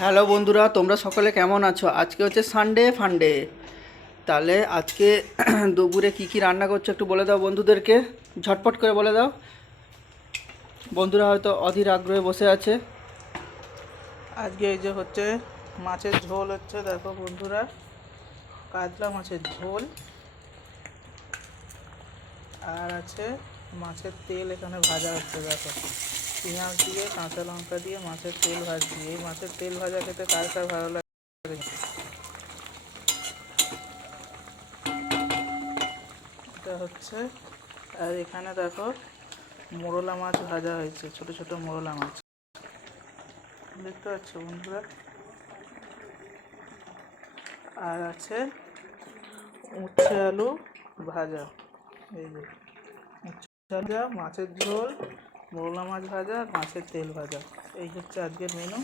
Hello বন্ধুরা, তোমরা সকলে কেমন আছো? আজকে হচ্ছে সানডে ফান্ডে তাহলে আজকে দুপুরে কি কি রান্না করছ একটু বলে দাও বন্ধুদেরকে। ঝটপট করে বলে দাও। বন্ধুরা হয়তো অধীর আগ্রহে বসে আছে। আজকে এই যে হচ্ছে মাছের ঝোল হচ্ছে, দেখো বন্ধুরা। কাতলা মাছের ঝোল। আর আছে মাছের তেল এখানে ভাজা হচ্ছে, দেখো। পেঁয়াজ দিয়ে কাঁচা লঙ্কা দিয়ে মাছের তেল ভাজছি এই মাছের তেল ভাজা খেতে কার কার ভালো লাগে? এটা হচ্ছে, আর এখানে দেখো, মোরলা মাছ ভাজা হয়েছে, ছোট ছোট মোরলা মাছ। দেখতে পাচ্ছ বন্ধুরা? আর আছে উচ্ছে আলু ভাজা। এই যে উচ্ছে ভাজা, মাছের ঝোল মোরলা মাছ ভাজা আর মাছের তেল ভাজা। এই হচ্ছে আজকের মেনু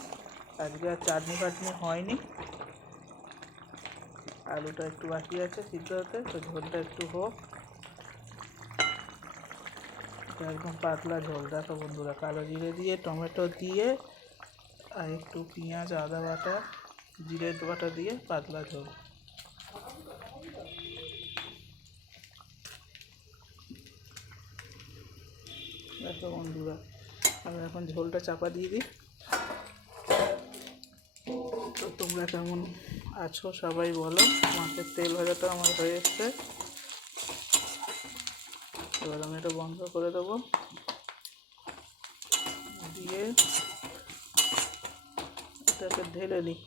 আজকে আর চাটনি ফাটনি হয়নি। আলুটা একটু বাকি আছে সিদ্ধ হতে, তো ঝোলটা একটু হোক। একদম পাতলা ঝোল। দেখো বন্ধুরা, কালো জিরে দিয়ে, টমেটো দিয়ে, আর একটু পেঁয়াজ, আদা বাটা, জিরের বাটা দিয়ে পাতলা ঝোল। দেখো বন্ধুরা, আমি এখন ঝোলটা চাপা দিয়ে দিই। তো তোমরা কেমন আছো সবাই বলো? মাছের তেল ভাজাটা আমার হয়ে এসছে। এবার আমি এটা বন্ধ করে দেবো। দিয়ে এটাকে ঢেলে নিই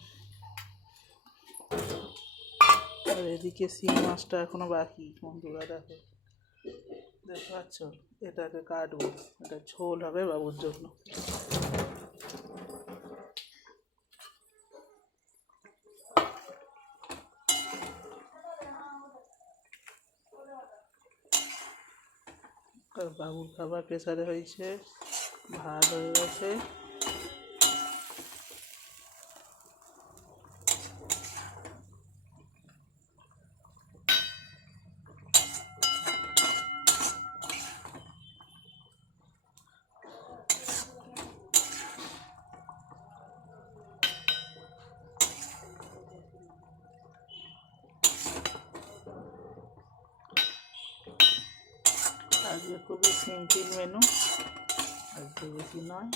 আর এদিকে শিং মাছটা এখনও বাকি, বন্ধুরা দেখো। দেখতে পাচ্ছ? এটাকে কাটবো এটা ঝোল হবে বাবুর জন্য। বাবুর খাবার প্রেসারে হয়েছে, ভাত হয়ে গেছে। খুবই সিম্পল মেনু আজকে বেশি নয়।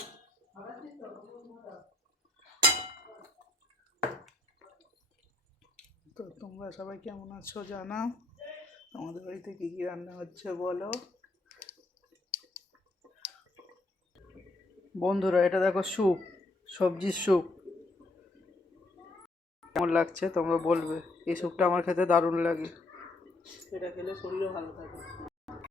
তো তোমরা সবাই কেমন আছো জানাও। আমাদের বাড়িতে কী কী রান্না হচ্ছে বলো। বন্ধুরা, এটা দেখো স্যুপ, সবজির স্যুপ। কেমন লাগছে তোমরা বলবে। এই স্যুপটা আমার খেতে দারুণ লাগে। এটা খেলে শরীরও ভালো থাকে।